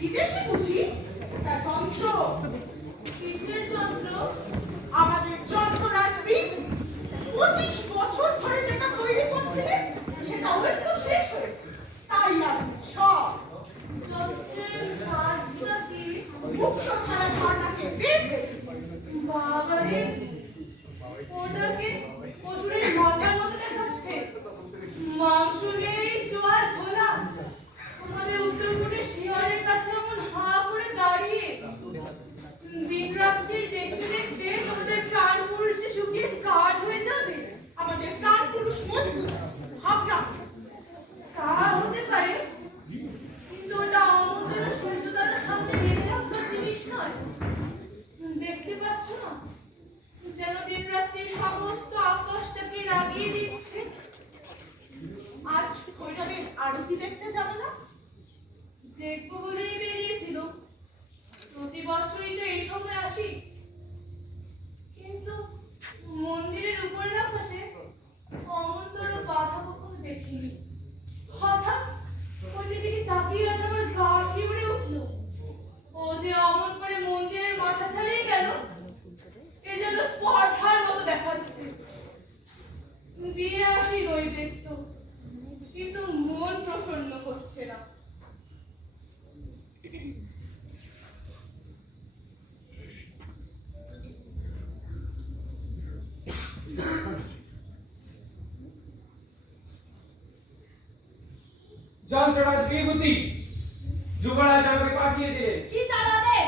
Підеш йому যন্ত্ররাজ বিভূতি যুবরাজ আমাকে পাঠিয়ে দিলেন কি তাড়ালে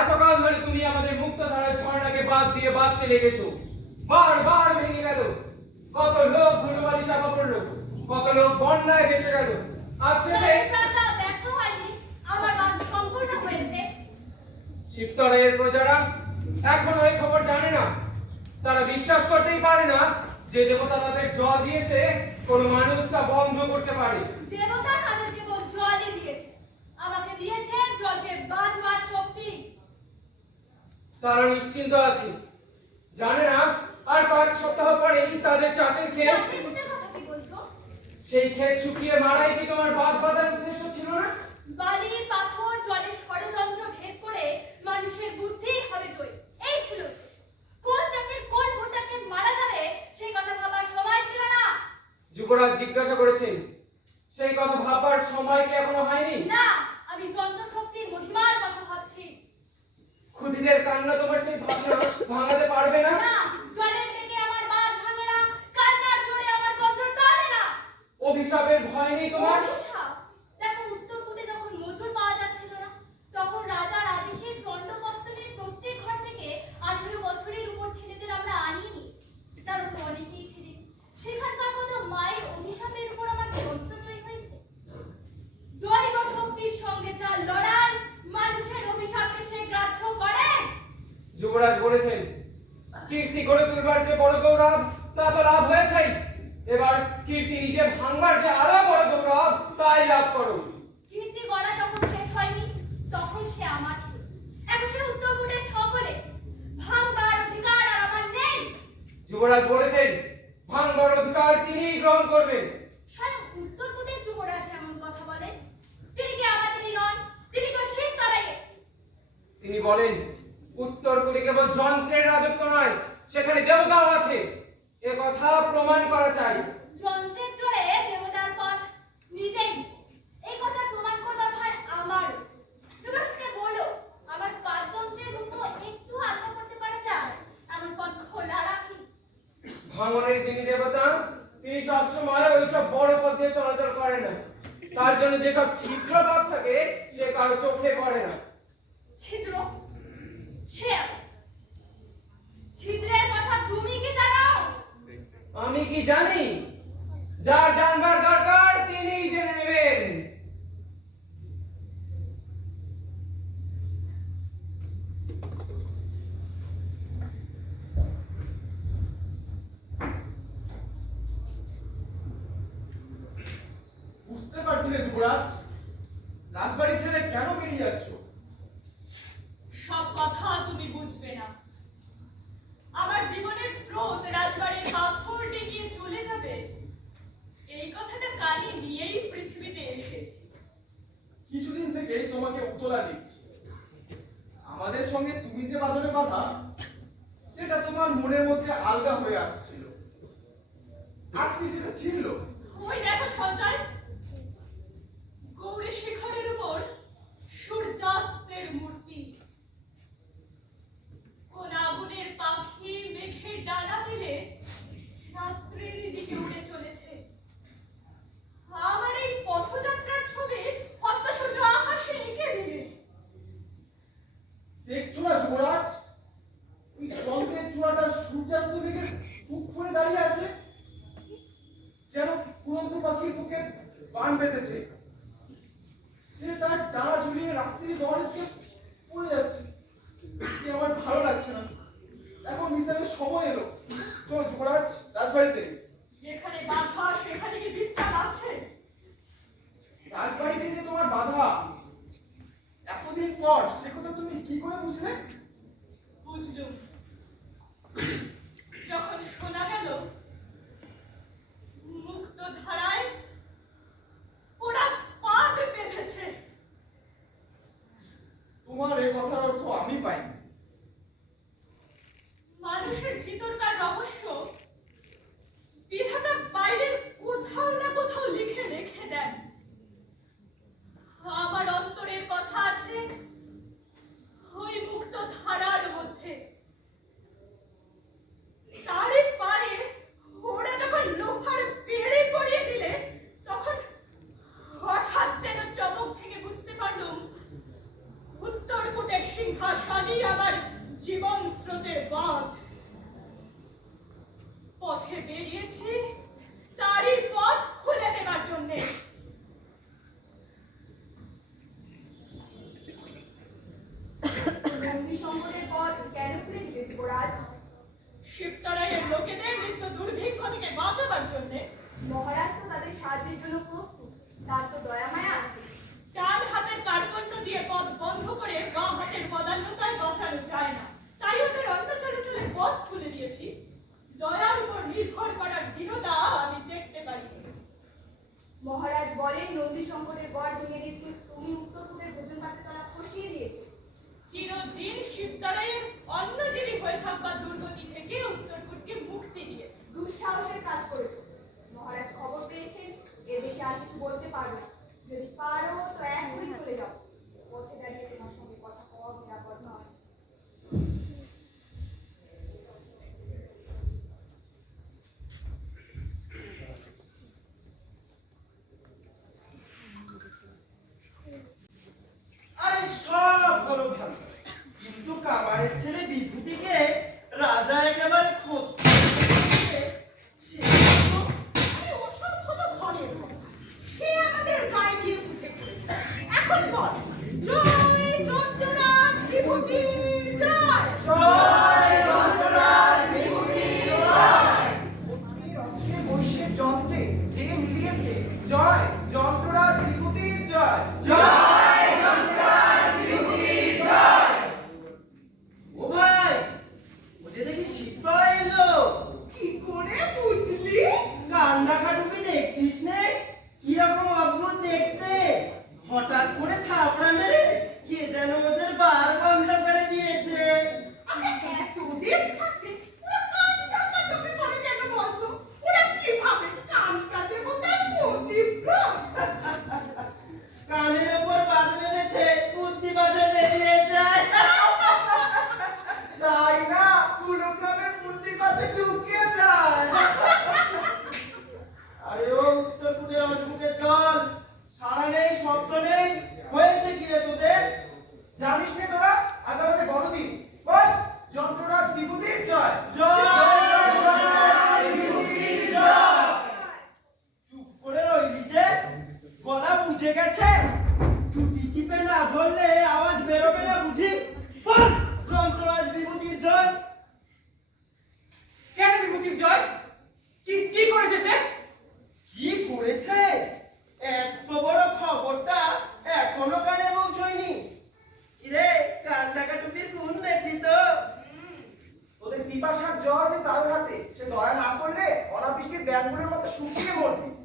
এতকাল ধরে তুমি আমাদের মুক্তধারার ঝর্ণাকে বাদ দিয়ে বাঁধতে লেগেছো। বারবার ভেঙে গেল। কত লোক ধুলোবালি চাপা পড়ল। কত লোক বন্যায় ভেসে গেল। আজ শেষে প্রজা ব্যর্থ হয়নি। আমার বাদ সম্পূর্ণ হয়েছে। শিবতরের প্রজারা এখনও এই খবর জানে না। তারা বিশ্বাস করতেই পারে না যে দেবতা তাদের জল দিয়েছে। কোন মানুষ তা বন্ধ করতে পারে। দেবতা তাদের কেবল জলই দিয়েছে আমাকে দিয়েছে জলকে বাঁধবার শক্তি তারা নিশ্চিন্ত আছে জানে না আর কয়েক সপ্তাহ পরেই তাদের চাষের ক্ষেত বলছো? সেই ক্ষেত শুকিয়ে মারাই কি তোমার বাদ বাঁধার উদ্দেশ্য ছিল না? বালি পাথর জলের ষড়যন্ত্র ভেদ করে মানুষের বুদ্ধিই হবে জয়। এই ছিল কোন চাষের কোন ভোটাকে মারা যাবে সেই কথা ভাবার সময় ছিল না। যুবরাজ জিজ্ঞাসা করেছেন সেই কথা ভাববার সময় কি এখনও হয়নি? না আমি যন্ত্র শক্তির মহিমার কথা খুদিদের কান্না তোমার সেই ভাবনা ভাঙাতে পারবে না না জলের বেগে আমার বাঁধ ভাঙে না কান্নার জোরে আমার যন্ত্র টানে না অভিশাপের ভয় নেই তোমার অভিশাপ? দেখো উত্তরকূটে যখন মজুর পাওয়া যাচ্ছিল না তখন রাজার আদেশে চন্ডপত্তনের প্রত্যেক ঘর থেকে আঠেরো বছরের উপর ছেলেদের আমরা আনিয়ে নিয়েছি তার উপর অনেকেই ফিরে সেখানকার কত মায়ের অভিশাপের উপর আমার যন্ত্র জয়ী হয়েছে দৈব শক্তির সঙ্গে যার লড়াই মানুষের অভিশাপকে সে গ্রাহ্য করে যুবরাজ বলেছেন কীর্তি গড়ে তুলবার যে বড় গৌরব তা তো লাভ হয়েছেই এবার নিজে ভাঙবার যে আরও বড় গৌরব তাই লাভ করো। কীর্তি গড়া যখন শেষ হয়নি তখন সে আমার ছিল। এখন সে উত্তরকূটের সকলে ভাঙবার অধিকার আর আমার নেই। যুবরাজ বলেছেন ভাঙবার অধিকার তিনিই গ্রহণ করবেন। স্বয়ং উত্তরকূটের যুবরাজ এমন কথা বলে তিনি কি আমাদেরই নন? তিনি কি শিব তরাইয়ে তিনি বলেন উত্তর কোটি কেবল যন্ত্রের রাজত্ব নয় সেখানে দেবতাও আছে। এ কথা প্রমাণ করা চাই যন্ত্রের জোরে দেবতার পথ নিজেই। এই কথা ভিতরকার রহস্য দেখতে। হঠাৎ করে থাপড়া মেরে কে যেন ওদের বার বন্ধ করে দিয়েছে। আচ্ছা Eu não bak şu bir.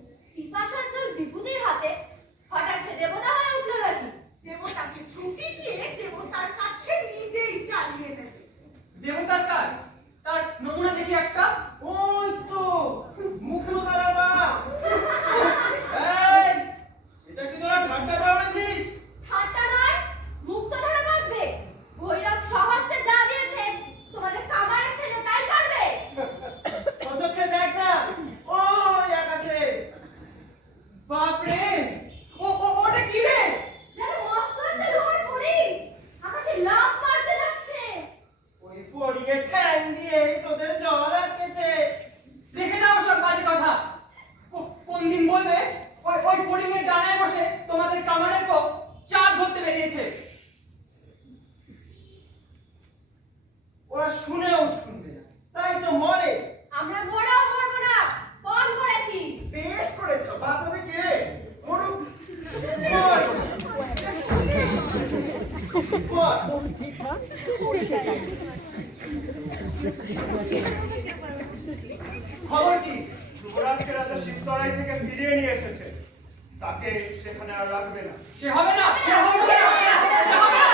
খবর কি? যুবরাজকে রাজা শিবতরাই থেকে ফিরিয়ে নিয়ে এসেছে। তাকে সেখানে আর রাখবে না। সে হবে না! সে হবে না! সে হবে না!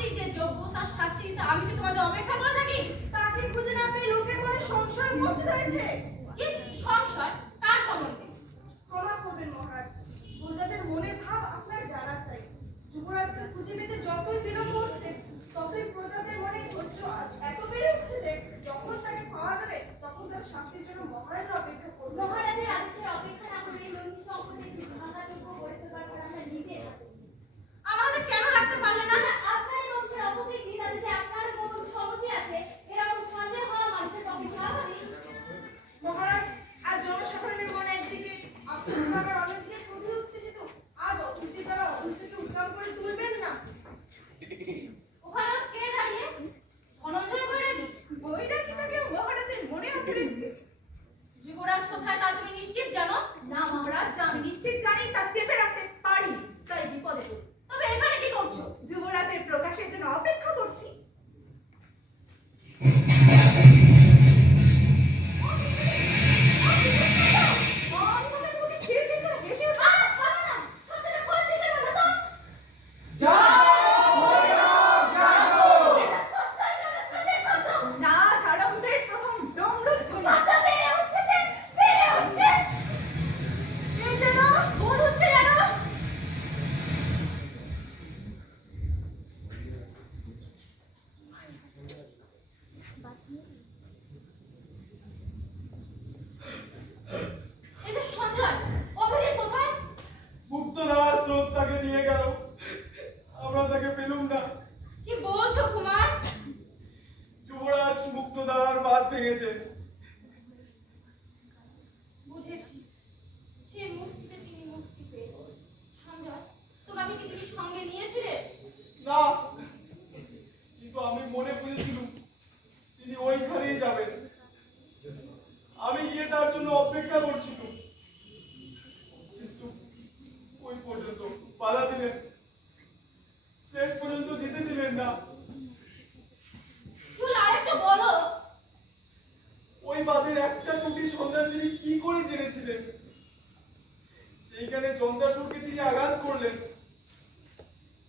শাস্তির যে যোগ্য তার শাস্তি আমি কি তোমাদের অপেক্ষা করে থাকি? তাকে খুঁজে না পেয়ে লোকের মনে সংশয় উপস্থিত হয়েছে। কি? সংশয়? কার সম্বন্ধে? ক্ষমা করবেন মহারাজ। গেছে বাদের একটা ত্রুটির সন্ধান তিনি কি করে জেনেছিলেন? সেইখানে চন্দ্রাসুরকে তিনি আঘাত করলেন।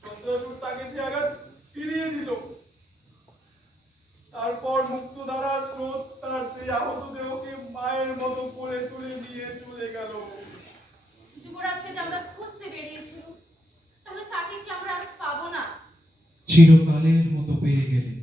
চন্দ্রাসুর তাকে সে আঘাত ফিরিয়ে দিল। তারপর মুক্ত ধারা স্রোত তার সেই আহত দেহকে মায়ের মতো করে তুলে নিয়ে চলে গেল। যুবরাজকে যে আমরা খুঁজতে বেরিয়েছিল তাহলে তাকে কি আমরা আর পাবো না? চিরকালের মতো পেয়ে গেলে।